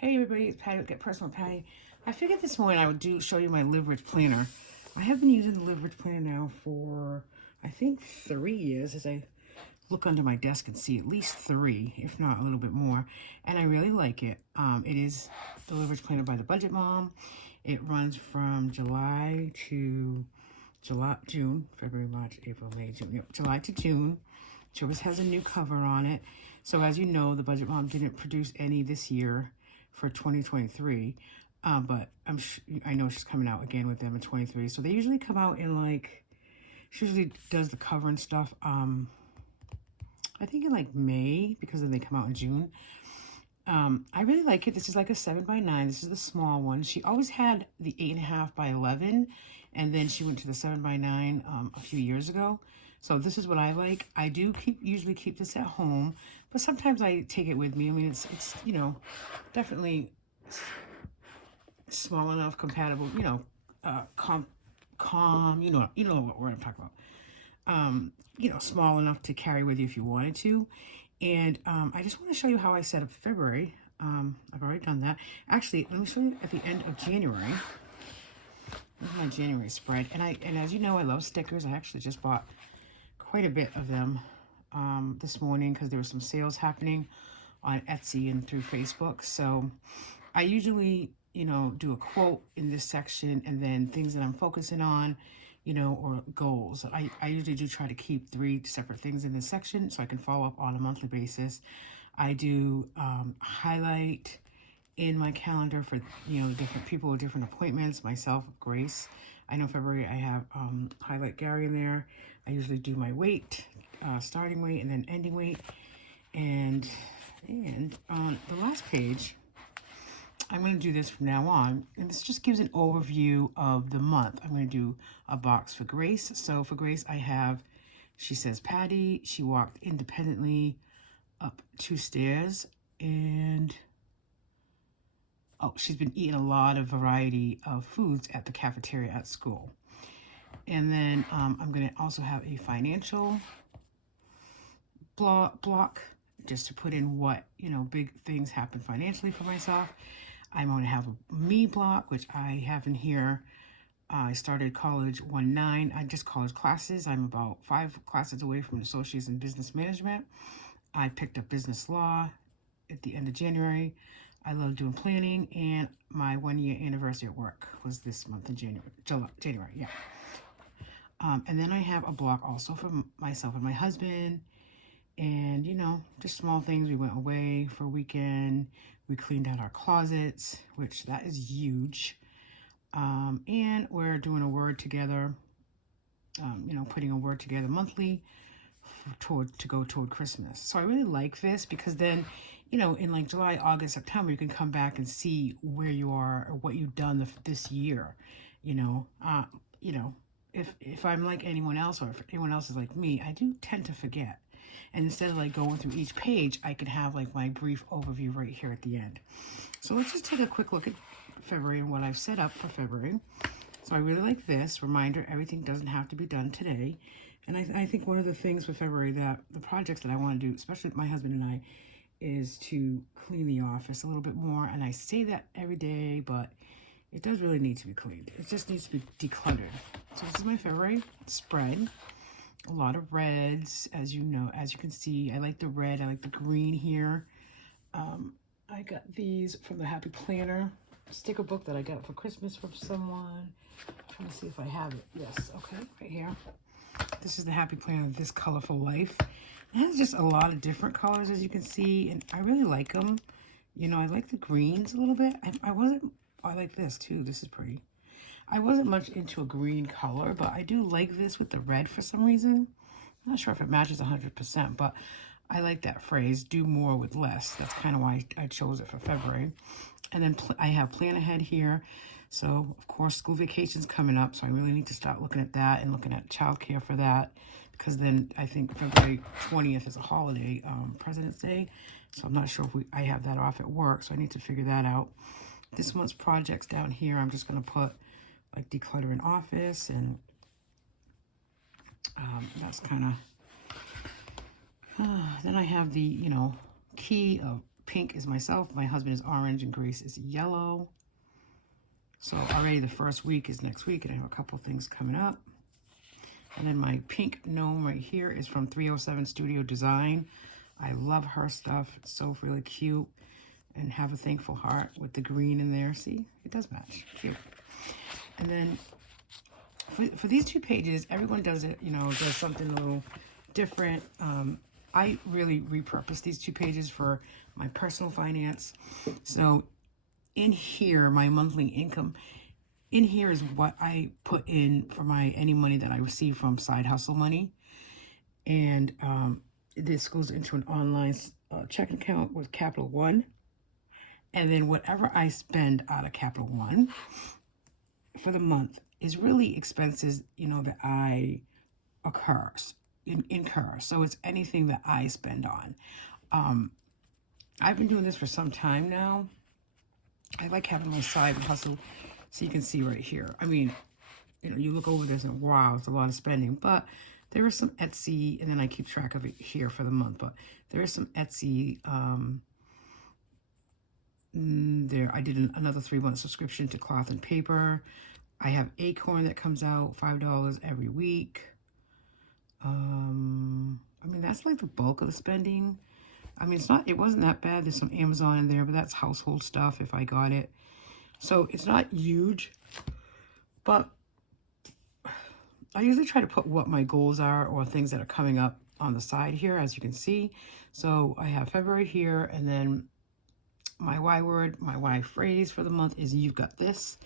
Hey everybody, it's Patty with Get Personal Patty. I figured this morning I would show you my Live Planner. I have been using the Live Planner now for I think 3 years as I look under my desk and see at least 3, if not a little bit more. And I really like it. It is the Live Planner by the Budget Mom. It runs from June, February, March, April, May, June. Yep, July to June. She always has a new cover on it. So as you know, the Budget Mom didn't produce any this year for 2023, but I know she's coming out again with them in 23. So they usually come out in she usually does the cover and stuff. I think in May, because then they come out in June. I really like it. This is like a 7x9. This is the small one. She always had the 8.5x11, and then she went to the 7x9 a few years ago. So this is what I like. I do usually keep this at home, but sometimes I take it with me. I mean, it's definitely small enough, compatible, calm, you know what word I'm talking about. Small enough to carry with you if you wanted to. And I just want to show you how I set up February. I've already done that. Actually, let me show you at the end of January. This is my January spread. And as you know, I love stickers. I actually just bought quite a bit of them this morning because there were some sales happening on Etsy and through Facebook. So I usually, do a quote in this section and then things that I'm focusing on, or goals. I usually do try to keep 3 separate things in this section so I can follow up on a monthly basis. I do highlight in my calendar for, different people with different appointments, myself, Grace. I know February I have highlight Gary in there. I usually do my weight, starting weight and then ending weight. And on the last page, I'm going to do this from now on, and this just gives an overview of the month. I'm going to do a box for Grace. So for Grace, I have, she says, Patty, she walked independently up 2 stairs, and she's been eating a lot of variety of foods at the cafeteria at school. And then I'm going to also have a financial block just to put in what, big things happen financially for myself. I'm going to have a me block, which I have in here. I started college 1-9. I just college classes. I'm about 5 classes away from an associate's in business management. I picked up business law at the end of January. I love doing planning, and my 1-year anniversary at work was this month in January, yeah. And then I have a block also for myself and my husband, and, just small things. We went away for a weekend. We cleaned out our closets, which that is huge. And we're doing a word together, putting a word together monthly to go toward Christmas. So I really like this because then, in July, August, September, you can come back and see where you are or what you've done this year. If I'm like anyone else, or if anyone else is like me, I do tend to forget. And instead of going through each page, I can have my brief overview right here at the end. So let's just take a quick look at February and what I've set up for February. So I really like this reminder, everything doesn't have to be done today. And I think one of the things with February, that the projects that I want to do, especially with my husband and I, is to clean the office a little bit more. And I say that every day, but it does really need to be cleaned. It just needs to be decluttered. So this is my February spread. A lot of reds, as you can see. I like the red. I like the green here. I got these from the Happy Planner sticker book that I got for Christmas from someone. I'm trying to see if I have it. Yes, okay, right here. This is the Happy Planner, This Colorful Life. It has just a lot of different colors, as you can see, and I really like them. I like the greens a little bit. I like this too. This is pretty. I wasn't much into a green color, but I do like this with the red for some reason. I'm not sure if it matches 100%, but I like that phrase, do more with less. That's kind of why I chose it for February. And then I have plan ahead here. So, of course, school vacation's coming up, so I really need to start looking at that and looking at childcare for that, because then I think February 20th is a holiday, President's Day. So I'm not sure if I have that off at work, so I need to figure that out. This month's projects down here, I'm just going to put decluttering office, and that's kind of, then I have the, key of pink is myself, my husband is orange, and Grace is yellow. So already the first week is next week, and I have a couple things coming up. And then my pink gnome right here is from 307 Studio Design. I love her stuff. It's so really cute. And have a thankful heart with the green in there. See, it does match. Cute. And then for these 2 pages, everyone does it, you know, does something a little different. I really repurpose these 2 pages for my personal finance. So in here, my monthly income, in here is what I put in for my any money that I receive from side hustle money. And this goes into an online checking account with Capital One. And then whatever I spend out of Capital One for the month is really expenses, you know, that I incur. So it's anything that I spend on. I've been doing this for some time now. I like having my side hustle, so you can see right here. I mean, you know, you look over this and wow, it's a lot of spending, but there is some Etsy, and then I keep track of it here for the month, but there is some Etsy, there I did another 3-month subscription to Cloth and Paper. I have Acorn that comes out $5 every week. I mean, that's like the bulk of the spending. I mean, it wasn't that bad. There's some Amazon in there, but that's household stuff if I got it. So it's not huge, but I usually try to put what my goals are or things that are coming up on the side here, as you can see. So I have February here, and then my Y word, my Y phrase for the month is "you've got this."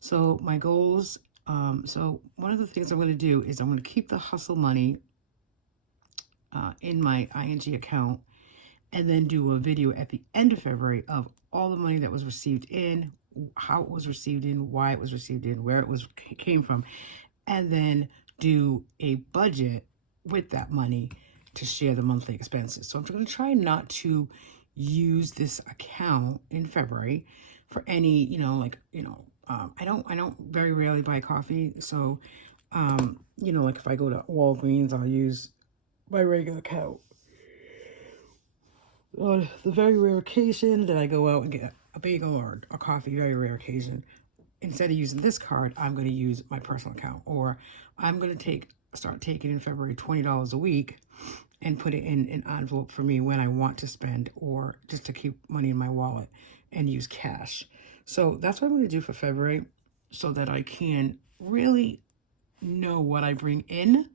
So my goals, so one of the things I'm going to do is I'm going to keep the hustle money in my ING account, and then do a video at the end of February of all the money that was received in, how it was received in, why it was received in, where it came from, and then do a budget with that money to share the monthly expenses. So I'm going to try not to use this account in February for any, you know, like, you know, I don't very rarely buy coffee. So, you know, like if I go to Walgreens, I'll use my regular account. On the very rare occasion that I go out and get a bagel or a coffee, very rare occasion, instead of using this card, I'm going to use my personal account, or I'm going to start taking in February $20 a week and put it in an envelope for me when I want to spend, or just to keep money in my wallet and use cash. So that's what I'm going to do for February, so that I can really know what I bring in,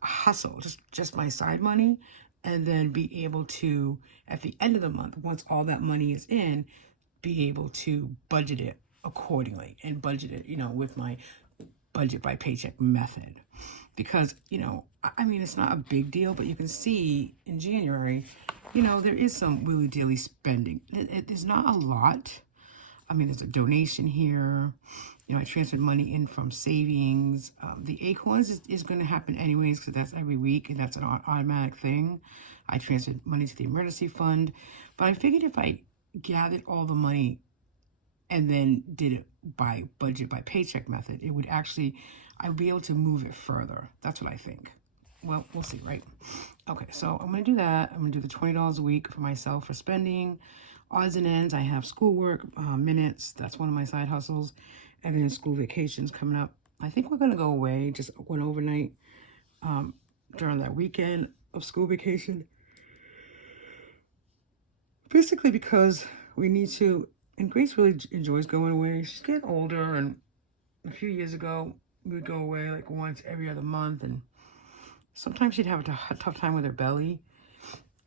hustle, just my side money, and then be able to, at the end of the month, once all that money is in, be able to budget it accordingly, and budget it, you know, with my budget by paycheck method. Because, you know, I mean, it's not a big deal, but you can see in January, you know, there is some willy dilly spending. It is not a lot. I mean, there's a donation here. You know, I transferred money in from savings. The Acorns is going to happen anyways, because that's every week, and that's an automatic thing. I transferred money to the emergency fund. But I figured if I gathered all the money and then did it by budget by paycheck method, it would actually, I would be able to move it further. That's what I think. Well, we'll see, right? Okay, so I'm going to do that. I'm going to do the $20 a week for myself for spending. Odds and ends, I have schoolwork, minutes. That's one of my side hustles. And then school vacations coming up. I think we're going to go away, just one overnight during that weekend of school vacation. Basically because we need to, and Grace really enjoys going away. She's getting older, and a few years ago, we would go away like once every other month, and sometimes she'd have a tough time with her belly.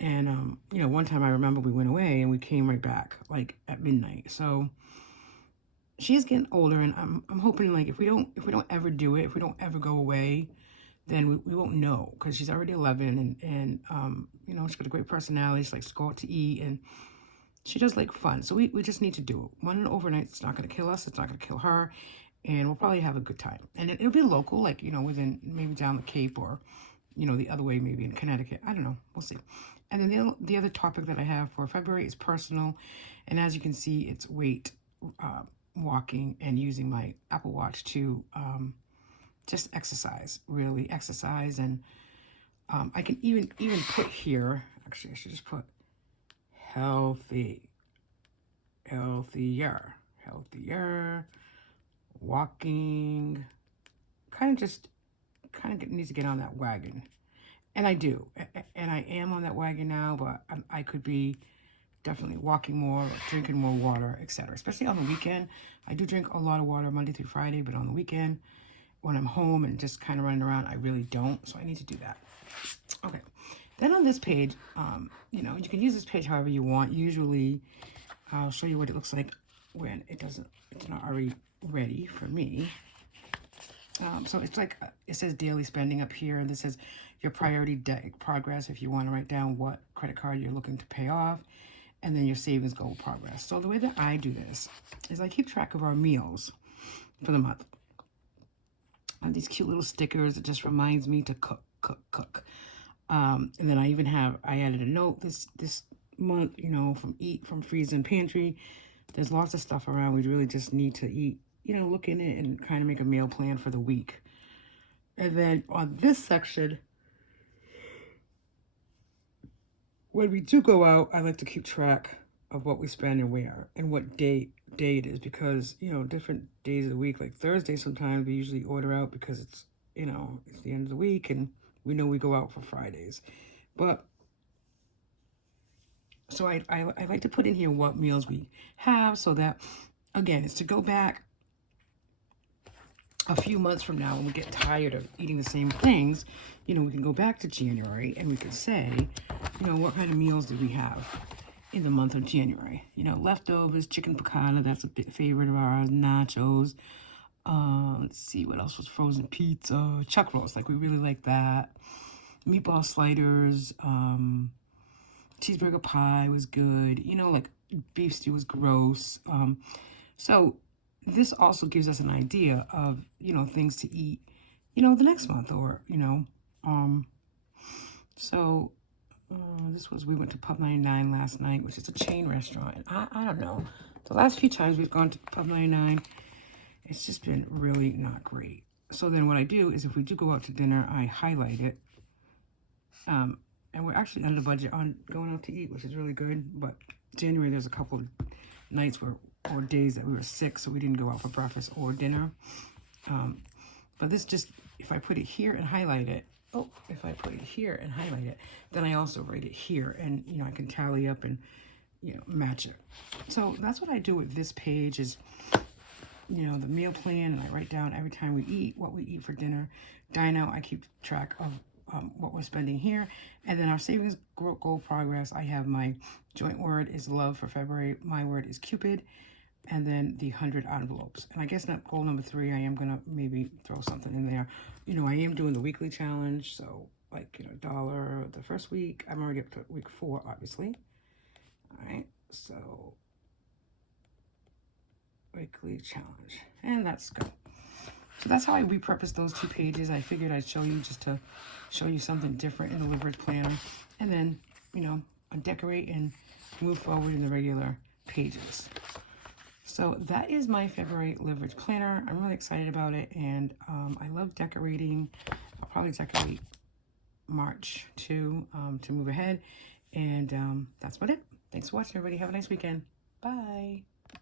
And, you know, one time I remember we went away and we came right back like at midnight. So she's getting older, and I'm hoping, like, if we don't ever do it, if we don't ever go away, then we won't know, because she's already 11, and you know, she's got a great personality. She likes to go out to eat, and she does like fun. So we just need to do it. One overnight, it's not going to kill us. It's not going to kill her. And we'll probably have a good time. And it'll be local, like, you know, within, maybe down the Cape, or, you know, the other way, maybe in Connecticut. I don't know. We'll see. And then the other topic that I have for February is personal. And as you can see, it's weight, walking, and using my Apple Watch to just exercise, really exercise. And I can even put here, actually I should just put healthy, healthier, walking, kind of needs to get on that wagon. And I do, and I am on that wagon now, but I could be definitely walking more, drinking more water, etc. Especially on the weekend. I do drink a lot of water Monday through Friday, but on the weekend, when I'm home and just kind of running around, I really don't. So I need to do that. Okay. Then on this page, you know, you can use this page however you want. Usually, I'll show you what it looks like when it's not already ready for me. So it's like, it says daily spending up here, and this says your priority progress if you want to write down what credit card you're looking to pay off, and then your savings goal progress. So the way that I do this is I keep track of our meals for the month. I have these cute little stickers that just reminds me to cook. And then I added a note this month, you know, from freezer and pantry. There's lots of stuff around. We really just need to eat, you know, look in it and kind of make a meal plan for the week. And then on this section, when we do go out, I like to keep track of what we spend and where and what day it is, because, you know, different days of the week, like Thursday, sometimes we usually order out because it's, you know, it's the end of the week and we know we go out for Fridays. But so I like to put in here what meals we have, so that, again, it's to go back a few months from now when we get tired of eating the same things. You know, we can go back to January and we can say, you know, what kind of meals did we have in the month of January? You know, leftovers, chicken piccata, that's a big favorite of ours, nachos. Let's see, what else was frozen? Pizza, chuck rolls, like we really like that. Meatball sliders, cheeseburger pie was good. You know, like beef stew was gross. So this also gives us an idea of, you know, things to eat, you know, the next month, or, you know, we went to Pub 99 last night, which is a chain restaurant. And I don't know, the last few times we've gone to Pub 99, it's just been really not great. So then what I do is, if we do go out to dinner, I highlight it. And we're actually under budget on going out to eat, which is really good. But January, there's a couple of nights or days that we were sick, so we didn't go out for breakfast or dinner. But this just, if I put it here and highlight it, then I also write it here, and, you know, I can tally up and, you know, match it. So that's what I do with this page is, you know, the meal plan, and I write down every time we eat, what we eat for dinner. Dine out, I keep track of what we're spending here. And then our savings goal progress, I have my joint word is love for February. My word is Cupid. And then the 100 envelopes. And I guess not goal number 3, I am going to maybe throw something in there. You know, I am doing the weekly challenge. So, like, you know, $1 the first week. I'm already up to week 4, obviously. All right. So, weekly challenge. And that's good. So that's how I repurposed those 2 pages. I figured I'd show you, just to show you something different in the Liveridge Planner. And then, you know, I decorate and move forward in the regular pages. So that is my February Liveridge Planner. I'm really excited about it, and I love decorating. I'll probably decorate March too, to move ahead. And that's about it. Thanks for watching, everybody. Have a nice weekend. Bye.